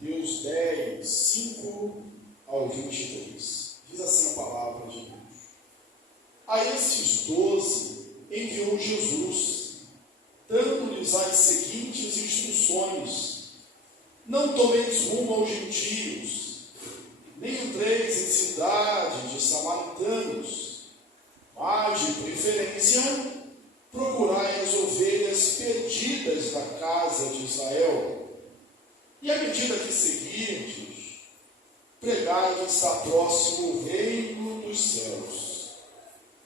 Mateus 10, 5 ao 23. Diz assim a palavra de Deus. A esses 12 enviou Jesus, dando-lhes as seguintes instruções: não tomeis rumo aos gentios, nem entreis em cidade de samaritanos, mas, de preferência, procurai as ovelhas perdidas da casa de Israel. E à medida que seguirdes, pregai que está próximo o reino dos céus.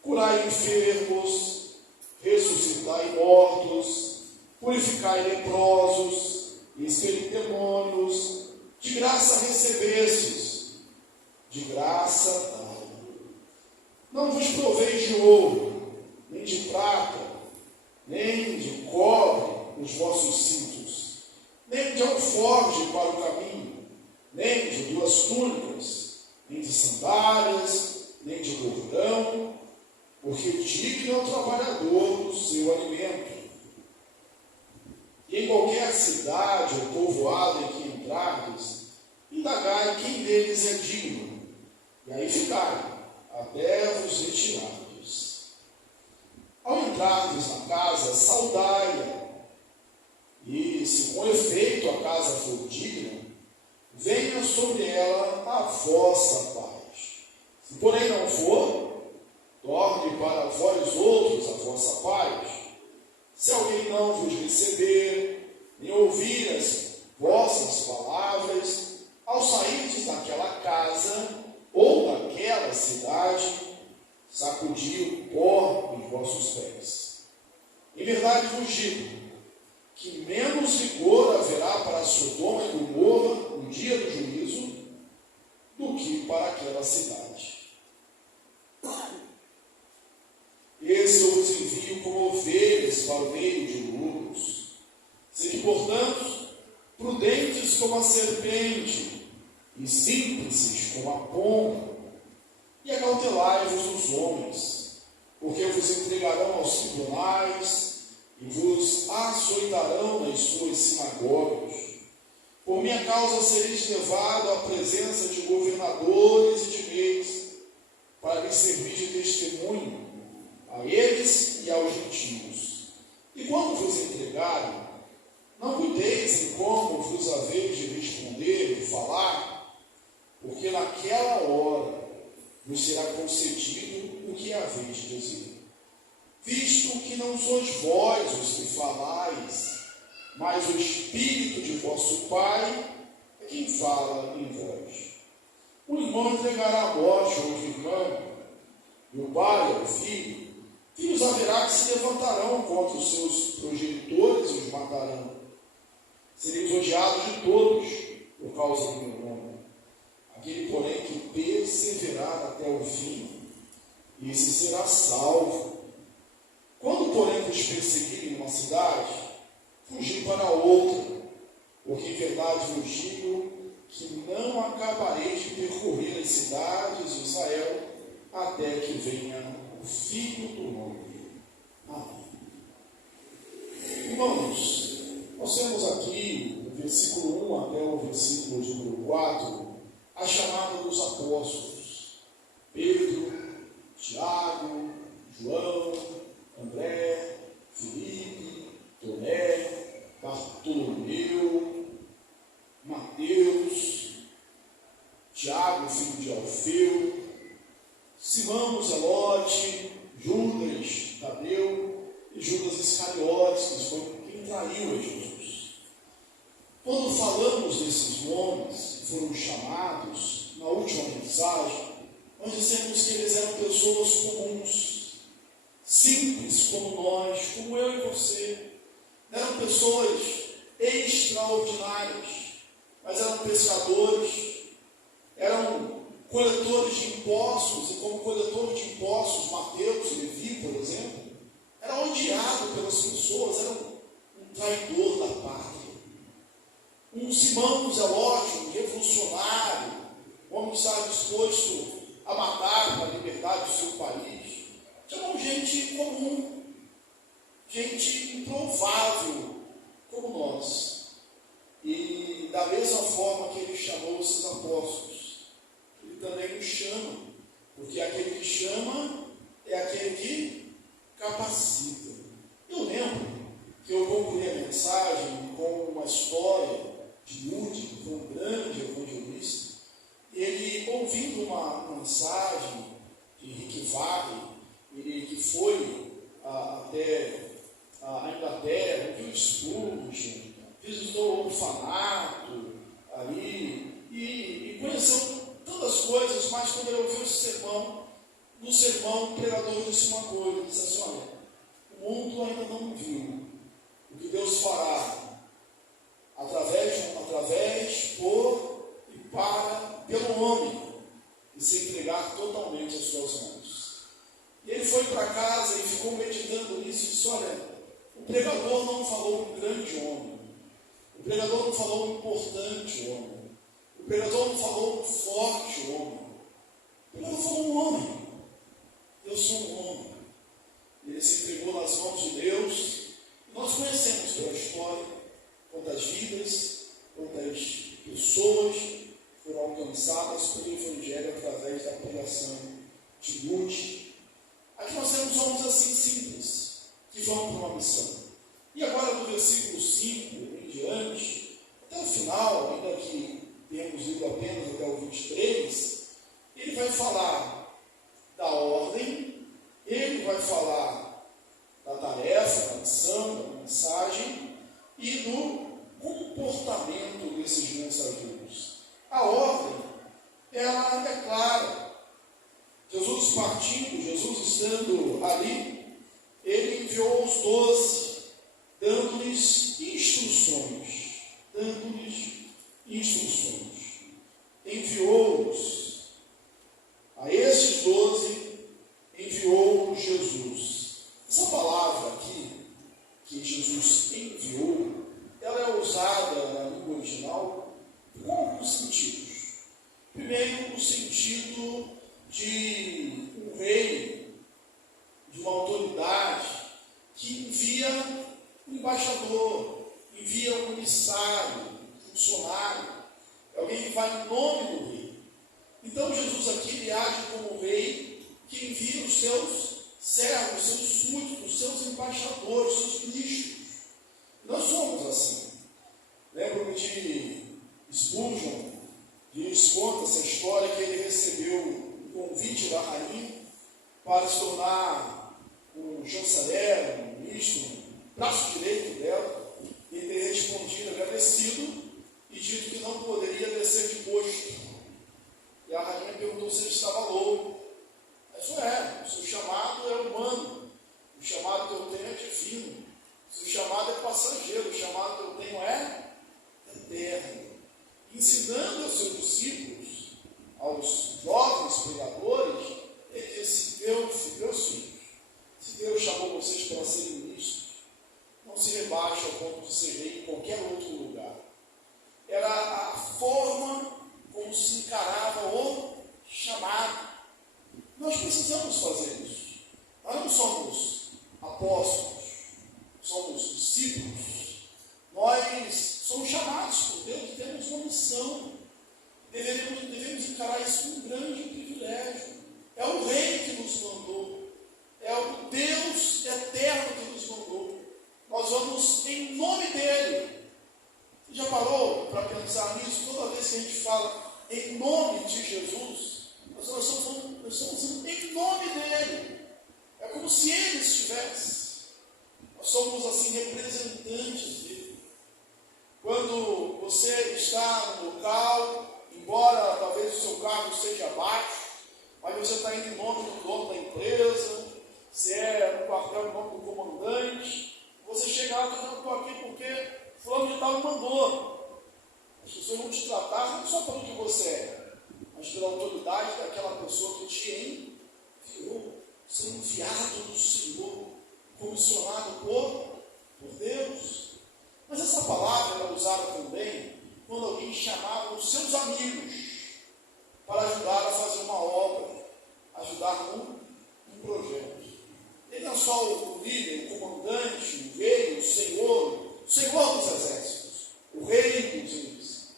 Curai enfermos, ressuscitai mortos, purificai leprosos, expelir demônios. De graça recebestes, de graça dai. Não vos proveis de ouro, nem de prata, nem de cobre os vossos cintos, nem de alforje para o caminho, nem de 2 túnicas, nem de sandálias, nem de bordão, porque digno é o trabalhador do seu alimento. E em qualquer cidade ou povoado em que entrardes, indagai quem deles é digno, e aí ficai, até vos retirardes. Ao entrardes na casa, saudai-a, e se com efeito a casa for digna, venha sobre ela a vossa paz. Se porém não for, torne para vós outros a vossa paz. Se alguém não vos receber, nem ouvir as vossas palavras, ao sairdes daquela casa ou daquela cidade, sacudi o pó dos vossos pés. Em verdade vos digo, que menos rigor haverá para Sodoma e Gomorra no dia do juízo, do que para aquela cidade. Esse eu vos envio como ovelhas para o meio de lobos. Sede, portanto, prudentes como a serpente, e simples como a pomba, e acautelai-vos dos homens, porque vos entregarão aos tribunais, e vos açoitarão nas suas sinagogas. Por minha causa sereis levados à presença de governadores e de reis, para lhes servir de testemunho a eles e aos gentios. E quando vos entregarem, não cuideis em como vos haveis de responder e falar, porque naquela hora vos será concedido o que haveis de dizer. Visto que não sois vós os que falais, mas o Espírito de vosso Pai é quem fala em vós. O irmão entregará a morte ao outro irmão, e o pai ao filho. Filhos haverá que se levantarão contra os seus progenitores e os matarão. Sereis odiados de todos por causa do meu nome. Aquele, porém, que perseverar até o fim, esse será salvo. Quando, porém, vos perseguirem numa cidade, fugi para outra, porque em verdade vos digo que não acabareis de percorrer as cidades de Israel até que venha o Filho do Homem. Amém. Irmãos, nós temos aqui, do versículo 1 até o versículo número 4, a chamada dos apóstolos: Pedro, Tiago, João, André, Filipe, Tomé, Bartolomeu, Mateus, Tiago, filho de Alfeu, Simão, Zelote, Judas, Tadeu e Judas Iscariotes, que foi quem traiu a Jesus. Quando falamos desses nomes que foram chamados na última mensagem, nós dissemos que eles eram pessoas comuns, simples como nós, como eu e você. Eram pessoas extraordinárias, mas eram pescadores, eram coletores de impostos, e como coletor de impostos, Mateus, Levi, por exemplo, era odiado pelas pessoas, era um traidor da pátria. Um Simão Zelote, um revolucionário, um homem que estava disposto a matar para a liberdade do seu país. Eram gente comum, gente improvável como nós. E da mesma forma que ele chamou os seus apóstolos, ele também nos chama, porque aquele que chama é aquele que capacita. Eu lembro que eu concluí a mensagem com uma história de Moody, que foi um grande evangelista. Ele, ouvindo uma mensagem de Rick Varley, ele que foi até a Inglaterra, ouviu Spurgeon, visitou o orfanato ali e conheceu tantas coisas, mas quando ele ouviu esse sermão, no sermão o pregador disse uma coisa, ele disse assim: olha, o mundo ainda não viu o que Deus fará através, por e para, pelo homem, e se entregar totalmente às suas mãos. E ele foi para casa e ficou meditando nisso e disse: olha, o pregador não falou um grande homem, o pregador não falou um importante homem, o pregador não falou um forte homem, o pregador falou um homem. Eu sou um homem. Ele se entregou nas mãos de Deus. Nós conhecemos pela história quantas vidas, quantas pessoas foram alcançadas pelo Evangelho através da pregação de Moody. Aqui nós temos homens assim simples, que vão para uma missão. E agora do versículo 5 em diante, até o final, ainda que temos ido apenas até o 23, ele vai falar da ordem, ele vai falar da tarefa, da missão, da mensagem e do comportamento desses mensageiros. A ordem, ela é clara. Jesus partindo, Jesus estando ali, ele enviou os 12, dando-lhes instruções. Enviou-os. A esses 12, enviou Jesus. Essa palavra aqui, que Jesus enviou, ela é usada na língua original com alguns sentidos. Primeiro, o sentido de um rei, de uma autoridade, que envia um embaixador, envia um emissário, um funcionário, alguém que vai em nome do rei. Então, Jesus aqui ele age como rei que envia os seus servos, seus súditos, seus embaixadores, seus ministros. Nós somos assim. Lembro-me de Spurgeon, conta essa história que ele recebeu um convite da rainha para se tornar um chanceler, um ministro, braço direito dela, e ele ter respondido agradecido e dito que não poderia descer de posto. E a rainha perguntou se ele estava louco. Isso o seu chamado é humano, o chamado que eu tenho é divino, o seu chamado é passageiro, o chamado que eu tenho é eterno. Ensinando aos seus discípulos, aos jovens pregadores, ele disse: meus filhos, se Deus chamou vocês para serem ministros, não se rebaixe ao ponto de ser rei em qualquer outro lugar. Era a forma como se encarava o chamado. Nós precisamos fazer isso. Nós não somos apóstolos, somos discípulos. Nós somos chamados por Deus e temos uma missão. Devemos encarar isso como um grande privilégio. É o Rei que nos mandou. É o Deus eterno que nos mandou. Nós vamos em nome dEle. Você já parou para pensar nisso? Toda vez que a gente fala em nome de Jesus, nós estamos dizendo em nome dEle. É como se Ele estivesse. Nós somos assim representantes dEle. Quando você está no local, embora talvez o seu cargo esteja abaixo, mas você está indo em nome do dono da empresa, se é no quartel em nome do comandante, você chega lá e diz: eu estou aqui porque fulano de tal me mandou. As pessoas vão te tratar não só pelo que você é, mas pela autoridade daquela pessoa que te enviou. Ser enviado do Senhor, comissionado por Deus. Mas essa palavra era usada também quando alguém chamava os seus amigos para ajudar a fazer uma obra, ajudar num projeto. Ele não é só o líder, o comandante, o rei, o Senhor dos exércitos, o rei dos reis.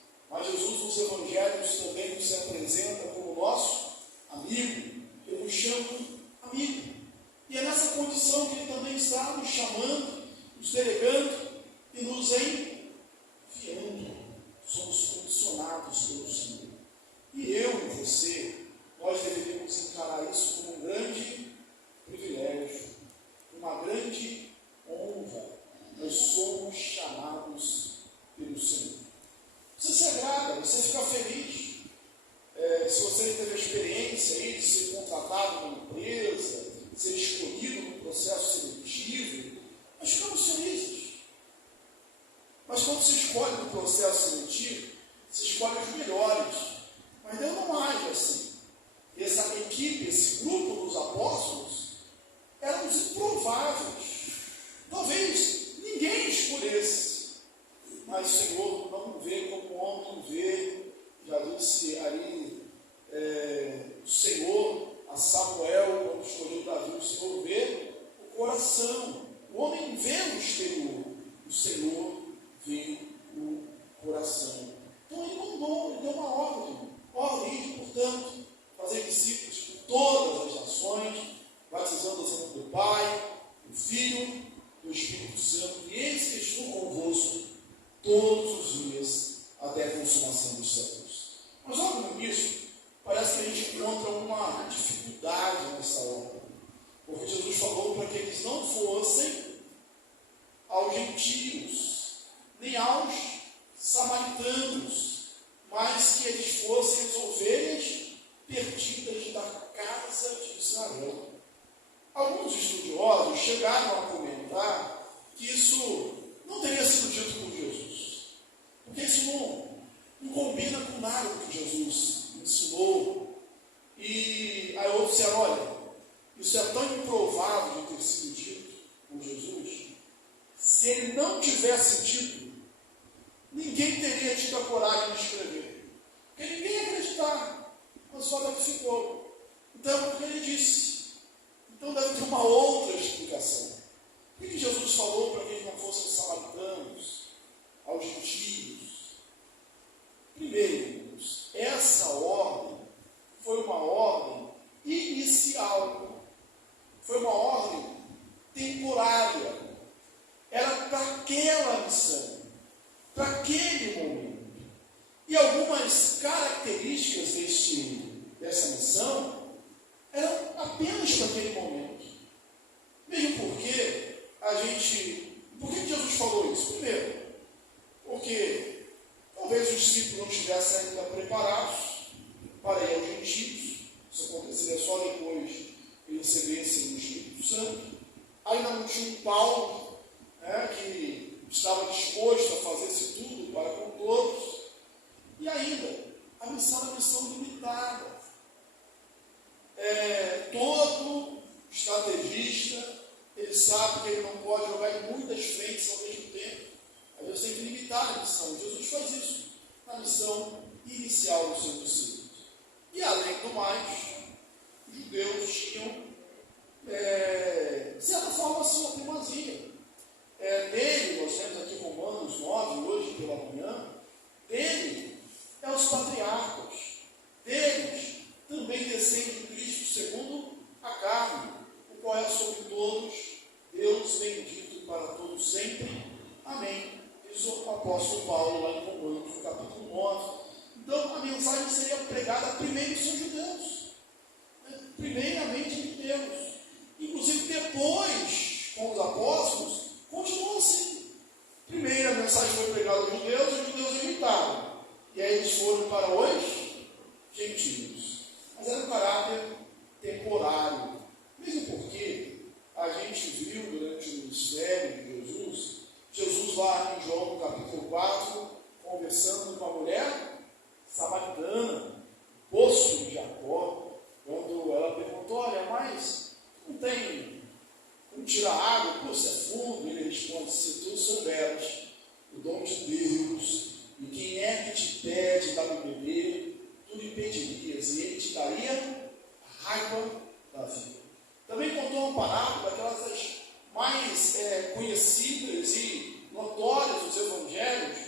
chegaram a comentar que isso não teria sido dito por Jesus, porque isso não combina com nada do que Jesus ensinou. E aí outros disseram, olha, isso é tão improvável de ter sido dito por Jesus, se ele não tivesse dito, ninguém teria tido a coragem de escrever, porque ninguém ia acreditar, mas só ficou. Então, é o que ele disse. Então deve ter uma outra explicação. Por que Jesus falou para que eles não fossem samaritanos, aos gentios? Primeiro, essa ordem foi uma ordem inicial, foi uma ordem temporária, era para aquela missão, para aquele momento. E algumas características dessa missão eram apenas para aquele momento. Mesmo porque por que Jesus falou isso? Primeiro, porque talvez os discípulos não estivessem ainda preparados para ir aos gentios. Isso aconteceria só depois que recebessem o Espírito Santo. Ainda não tinha um Paulo, que estava disposto a fazer isso tudo para com todos. E ainda, a missão é uma missão limitada. Todo estrategista, ele sabe que ele não pode jogar em muitas frentes ao mesmo tempo. Às vezes tem que limitar a missão. Jesus faz isso na missão inicial dos seus discípulos. E além do mais, os judeus tinham, de certa forma, sua primazia. Dele, nós temos aqui Romanos 9, hoje pela manhã, dele é os patriarcas, deles também descende Cristo segundo a carne, o qual é sobre todos, Deus bendito para todos sempre. Amém. Diz o apóstolo Paulo lá em Romanos, no capítulo 9. Então, a mensagem seria pregada primeiro aos judeus, primeiramente em Deus. Inclusive, depois, com os apóstolos, continuou assim. Primeiro, a mensagem foi pregada aos judeus, e os judeus imitaram. E aí eles foram para os gentios. Mas era um caráter temporário. Mesmo porque a gente viu durante o ministério de Jesus lá em João, no capítulo 4, conversando com uma mulher samaritana, poço de Jacó, quando ela perguntou, olha, mas não tem como tirar água, o poço é fundo. Ele responde, se tu souberes o dom de Deus, e quem é que te pede dar de beber, tu lhe pedirias, e ele te daria a água da vida. Também contou uma parábola, daquelas mais conhecidas e notórias dos evangelhos,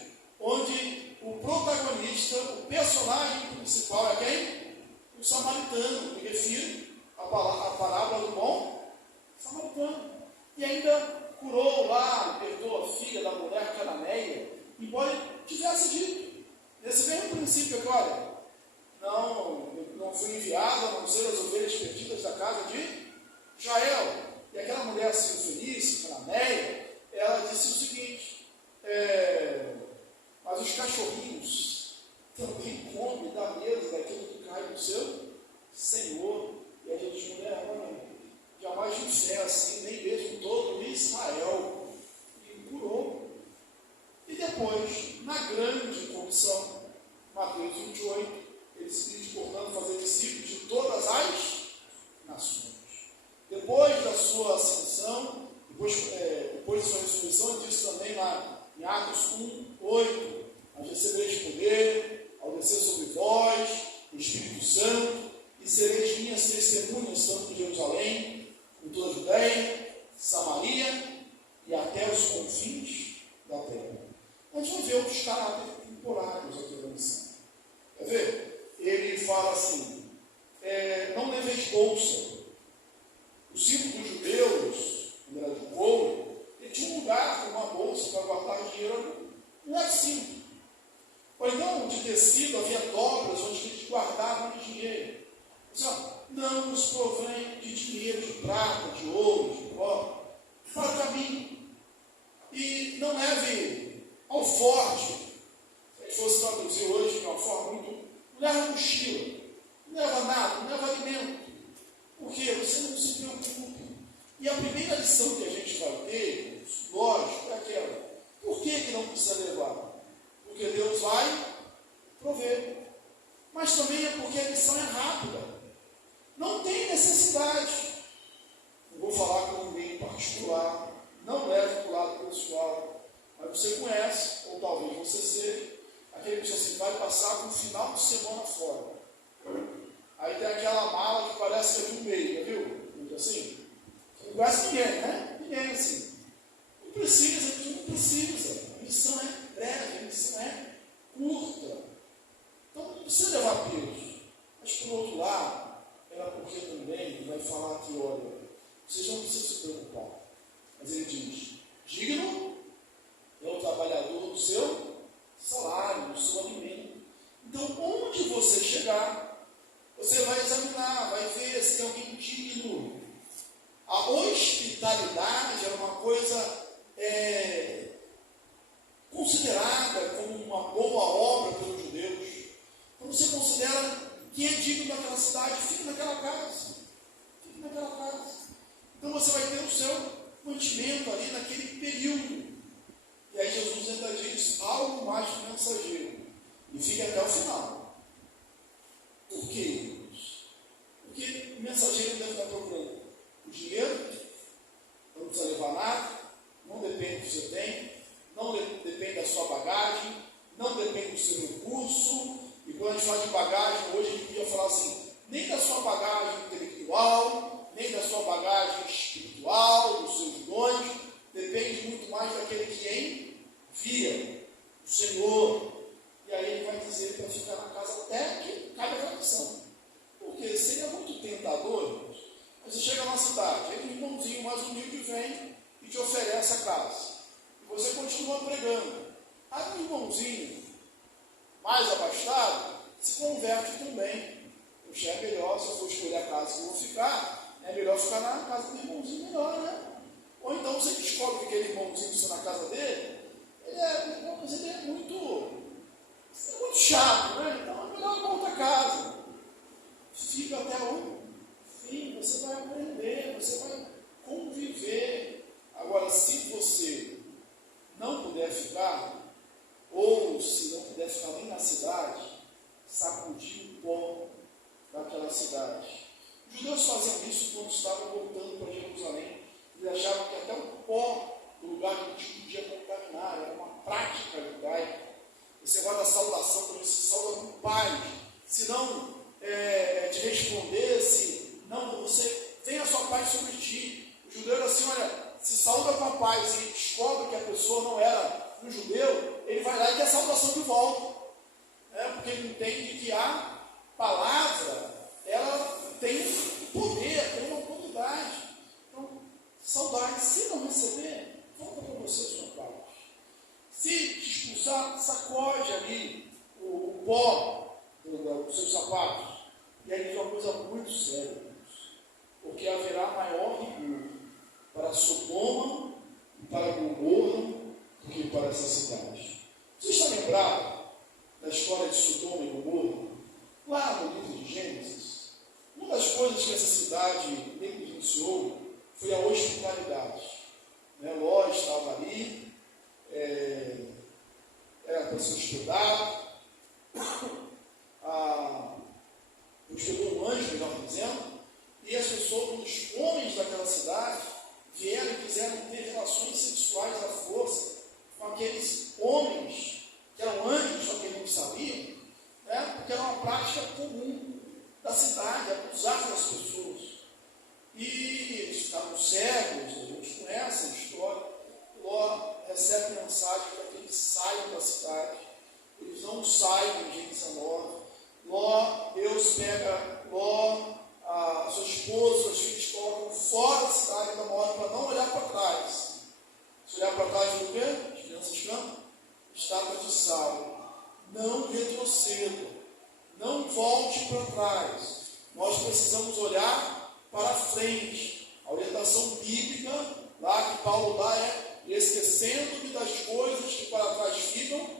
onde o protagonista, o personagem principal é quem? O samaritano, que refere a parábola do bom samaritano. E ainda curou lá, perdoou a filha da mulher cananeia, embora ele tivesse dito, nesse mesmo princípio que, olha, não fui enviado a não ser as ovelhas perdidas da casa de Israel. E aquela mulher assim, feliz, cananeia, ela disse o seguinte, mas os cachorrinhos também comem da mesa daquilo que cai do seu Senhor. E a gente jamais disse assim, nem mesmo todo Israel. E curou. E depois, na grande comissão, Mateus 28, ele se diz, portanto, fazer discípulos de todas as nações. Depois da sua ascensão, depois da sua ressurreição, ele diz também lá em Atos 1, 8, mas recebereis poder ao descer sobre vós o Espírito Santo, e sereis minhas testemunhas, tanto em Jerusalém, em toda a Judéia, Samaria e até os confins da terra. A gente vai ver outros caráteres temporários aqui na missão. Quer ver? Ele fala assim, não leveis bolsa. O símbolo dos judeus, quando era de couro, ele tinha um lugar com uma bolsa para guardar dinheiro, não era simples. Ou então, de tecido, havia dobras onde eles guardavam o dinheiro. Não nos provém de dinheiro, de prata, de ouro, de cobre, para o caminho. E não leve ao forte. Se a gente fosse traduzir hoje de uma forma muito... Não leva mochila, não leva nada, não leva alimento. Porque você não se preocupe. E a primeira lição que a gente vai ter, lógico, é aquela: por que não precisa levar? Porque Deus vai prover. Mas também é porque a missão é rápida. Não tem necessidade. Não vou falar com ninguém em particular, não leve para o lado pessoal, mas você conhece, ou talvez você seja, aquele que assim, vai passar um final de semana fora. Aí tem aquela mala que parece que é de um meio, já viu? Muito assim. Não conhece ninguém, né? Ninguém assim. Não precisa, a gente não precisa. A missão é breve, a missão é curta. Então não precisa levar peso. Mas por outro lado, ela porque também vai falar aqui, olha, vocês não precisam se preocupar. Mas ele diz: digno é o trabalhador do seu salário, do seu alimento. Então, onde você chegar, você vai examinar, vai ver se tem alguém digno. A hospitalidade era uma coisa considerada como uma boa obra pelos judeus. Então você considera quem é digno daquela cidade, fica naquela casa. Fica naquela casa. Então você vai ter o seu mantimento ali naquele período. E aí Jesus ainda diz algo mais que mensageiro. E fica até o final. Por quê? Porque o mensageiro deve estar procurando o dinheiro, não precisa levar nada, não depende do que você tem, não depende da sua bagagem, não depende do seu recurso. E quando a gente fala de bagagem, hoje a gente podia falar assim, nem da sua bagagem intelectual, nem da sua bagagem espiritual, dos seus dons, depende muito mais daquele que envia, o Senhor. E aí ele vai dizer para ficar na casa até que cabe a tradição. Porque seria muito tentador. Você chega na cidade, aí um irmãozinho mais humilde vem e te oferece a casa. E você continua pregando. Aí um irmãozinho mais abastado se converte também. Poxa, é melhor, se eu for escolher a casa que eu vou ficar, é melhor ficar na casa do irmãozinho melhor, né? Ou então você descobre que aquele irmãozinho que está na casa dele, ele é muito chato, né? Então é melhor ir para outra casa. Fica até o fim, você vai aprender, você vai conviver. Agora, se você não puder ficar, ou se não puder ficar nem na cidade, sacudir o pó daquela cidade. Os judeus faziam isso quando estavam voltando para Jerusalém. Eles achavam que até o pó do lugar que te podia contaminar, era uma prática judaica. Você vai da saudação, também se sauda com paz. Se não te respondesse, não, você tem a sua paz sobre ti. O judeu era assim, olha, se saúda com a paz e descobre que a pessoa não era um judeu, ele vai lá e quer a saudação de volta. Porque ele entende que a palavra, ela tem poder, tem uma autoridade. Então, saudade, se não receber, volta para você a sua paz. Se te expulsar, sacode ali o pó dos seus sapatos. E aí diz uma coisa muito séria, porque haverá maior rigor para Sodoma e para Gomorra do que para essa cidade. Você está lembrado da história de Sodoma e Gomorra? Lá no livro de Gênesis, uma das coisas que essa cidade negligenciou foi a hospitalidade. Ló estava ali, era para se hospedar, hospedou um anjo, melhor dizendo, e as pessoas, os homens daquela cidade, vieram e quiseram ter relações sexuais à força com aqueles homens que eram anjos, só que eles não sabiam, porque era uma prática comum da cidade, abusar das pessoas. E eles ficaram cegos, a gente conhece a história. Ló recebe mensagem para que eles saiam da cidade. Eles não saem em Gênesis 9. Deus pega Ló, a sua esposa, seus filhos, colocam fora da cidade da morte para não olhar para trás. Se olhar para trás, o quê? As crianças cantam. Estátua de sal. Não retroceda. Não volte para trás. Nós precisamos olhar para frente. A orientação bíblica lá que Paulo dá é: esquecendo-me das coisas que para trás ficam,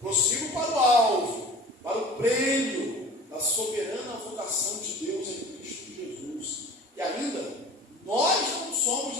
prossigo para o alvo, para o prêmio da soberana vocação de Deus em Cristo Jesus. E ainda, nós não somos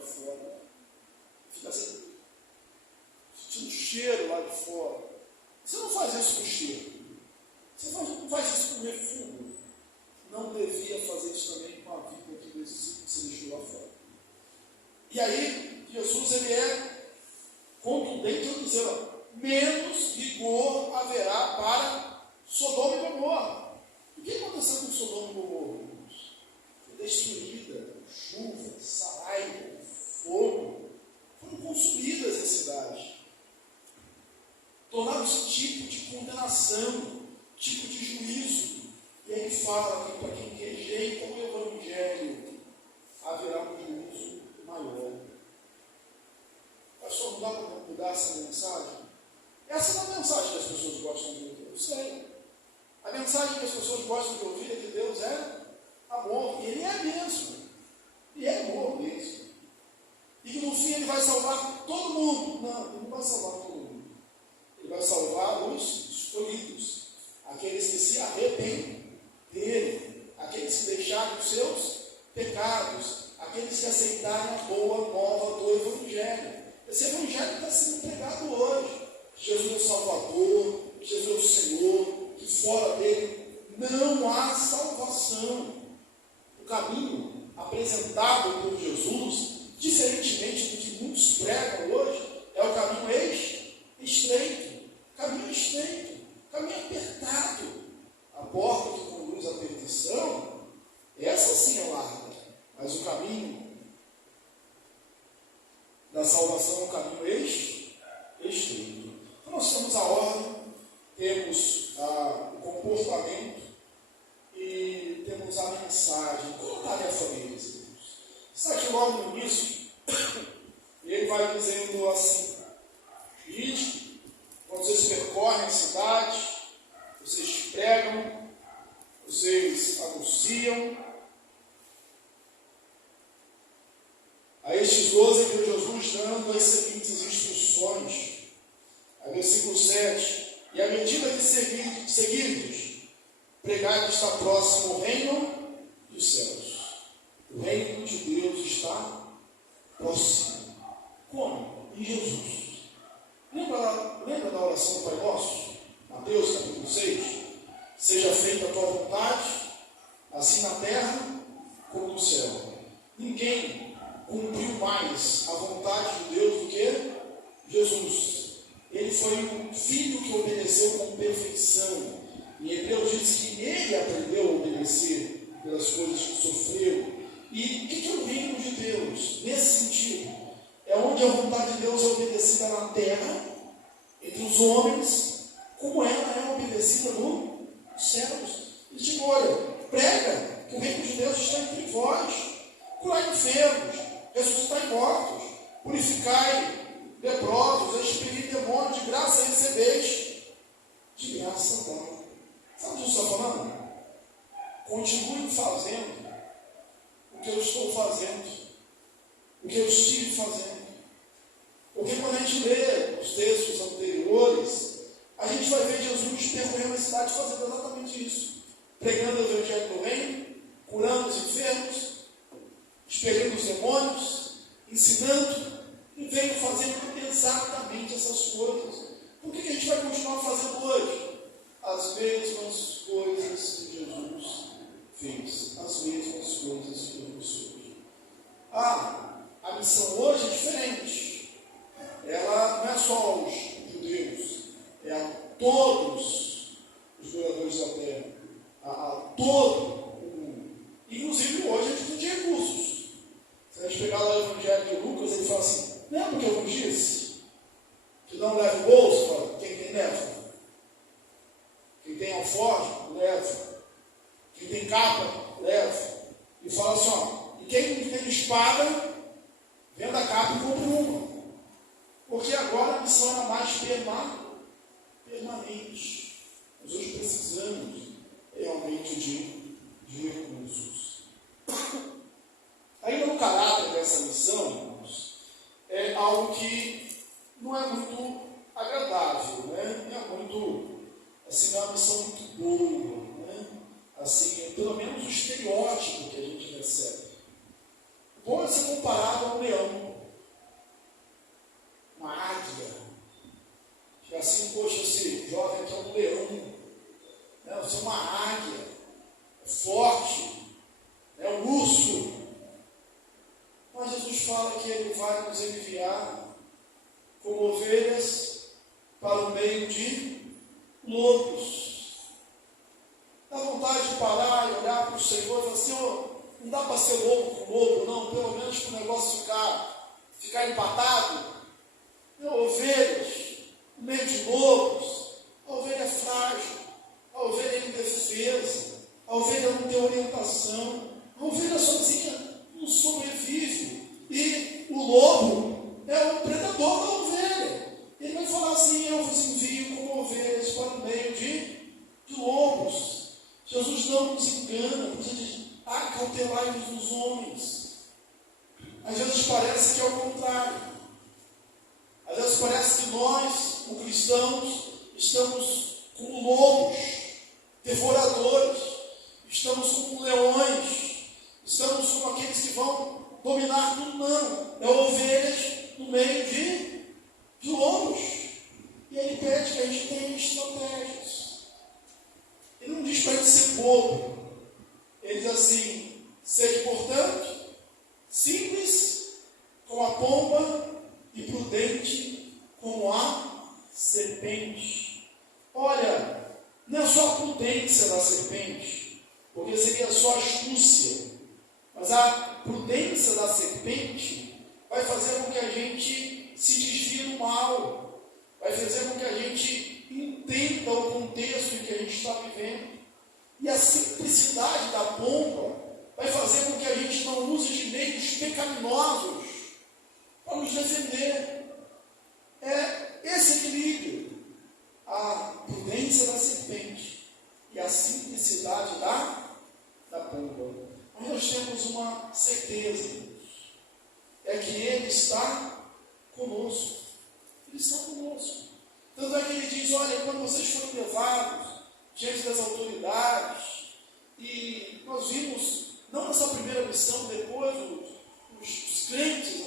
de fora, fica sentindo cheiro lá de fora. Você não faz isso com cheiro. Você não faz isso com refúgio. Não devia fazer isso também com a vida que você deixou lá fora. E aí, Jesus ele é contundente ao dizer, menos rigor haverá para Sodoma e Gomorra. O que aconteceu com Sodoma e Gomorra, irmãos? Foi destruída, chuva, saraiva, fogo. Foram consumidas as cidades. Tornaram-se tipo de condenação, tipo de juízo. E aí ele fala que para quem rejeita o Evangelho, haverá um juízo maior. Pastor, não dá para mudar essa mensagem? Essa não é a mensagem que as pessoas gostam de ouvir, eu sei. A mensagem que as pessoas gostam de ouvir é que Deus é amor, e Ele é mesmo. E é amor mesmo. E que no fim Ele vai salvar todo mundo. Não, Ele não vai salvar todo mundo. Ele vai salvar os escolhidos, aqueles que se arrependem dele, aqueles que deixaram os seus pecados, aqueles que aceitaram a boa nova do Evangelho. Esse Evangelho está sendo pregado hoje. Jesus é o Salvador, Jesus é o Senhor, que fora dele não há salvação. O caminho apresentado por Jesus, diferentemente do que muitos pregam hoje, é o caminho estreito, caminho estreito, caminho apertado. A porta que conduz à perdição, essa sim é larga, mas o caminho da salvação é um caminho estreito. Então nós temos a ordem, temos o comportamento e temos a mensagem. Qual a tarefa deles, irmãos? Está aqui logo no início, e ele vai dizendo assim: ide, quando vocês percorrem a cidade, vocês pregam, vocês anunciam. A estes 12 viu Jesus dando as seguintes instruções. Aí, versículo 7. E à medida que seguirdes, pregai que está próximo o reino dos céus. O reino de Deus está próximo. Como? Em Jesus. Lembra da oração do Pai Nosso? Mateus capítulo 6. Seja feita a tua vontade, assim na terra como no céu. Ninguém cumpriu mais a vontade de Deus do que Jesus. Ele foi um filho que obedeceu com perfeição. Em Hebreus diz que ele aprendeu a obedecer pelas coisas que sofreu. E o que é o reino de Deus? Nesse sentido, é onde a vontade de Deus é obedecida na terra, entre os homens, como ela é obedecida nos céus. E digo, olha, prega que o reino de Deus está entre vós. Curai enfermos, ressuscitai mortos, purificai leprosos, expelir demônios, de graça recebeis, de graça dá. Sabe o que eu estou falando? Continue fazendo o que eu estou fazendo, o que eu estive fazendo. Porque quando a gente lê os textos anteriores, a gente vai ver Jesus percorrendo a cidade fazendo exatamente isso, pregando o Evangelho do Reino, curando os enfermos, expelindo os demônios, ensinando, e veio fazendo exatamente essas coisas. Por que a gente vai continuar fazendo hoje? As mesmas coisas que Jesus fez, as mesmas coisas que Jesus fez. A missão hoje é diferente. Ela não é só aos judeus, é a todos os moradores da terra, a todo o mundo. Inclusive hoje a gente não tem recursos. Se a gente pegar lá o Evangelho de Lucas, ele fala assim: lembra o que eu vos disse? Que não leva o bolso? Fala, quem tem leva. Quem tem alforje, leva. Quem tem capa, leva. E fala assim, e quem tem espada, venda a capa e compra uma. Porque agora a missão era mais permanente. Nós hoje precisamos realmente de recursos. Ainda no caráter dessa missão, irmãos, é algo que não é muito agradável, né? Não é muito, assim, não é uma missão muito boa, né? Assim, pelo menos o estereótipo que a gente recebe. Pode ser comparado a um leão. fala que Ele vai nos enviar como ovelhas para o meio de lobos. Dá vontade de parar e olhar para o Senhor e falar: Senhor, não dá para ser lobo com lobo, não, pelo menos para o negócio ficar empatado. Ovelhas, no meio de lobos. A ovelha é frágil, a ovelha é indefesa, a ovelha não tem orientação, a ovelha sozinha não sobrevive. E o lobo é o predador da ovelha. Ele vai falar assim: eu vos envio como ovelhas para o meio de lobos. Jesus não nos engana, porque diz: acautelai-vos dos homens. Às vezes parece que é o contrário. Às vezes parece que nós, os cristãos, estamos como lobos, devoradores, estamos como leões, estamos como aqueles que vão dominar tudo. Não, é ovelhas no meio de lobos. E ele pede que a gente tenha estratégias. Ele não diz para a gente ser bobo. Ele diz assim: seja, portanto, simples como a pomba e prudente como a serpente. Olha, não é só a prudência da serpente, porque seria só astúcia, mas a prudência da serpente vai fazer com que a gente se desvie do mal, vai fazer com que a gente entenda o contexto em que a gente está vivendo. E a simplicidade da pomba vai fazer com que a gente não use de meios pecaminosos para nos defender. É esse equilíbrio, a prudência da serpente e a simplicidade da pomba. Mas nós temos uma certeza, é que Ele está conosco. Ele está conosco. Tanto é que Ele diz: olha, quando vocês forem levados diante das autoridades, e nós vimos, não nessa primeira missão, depois os crentes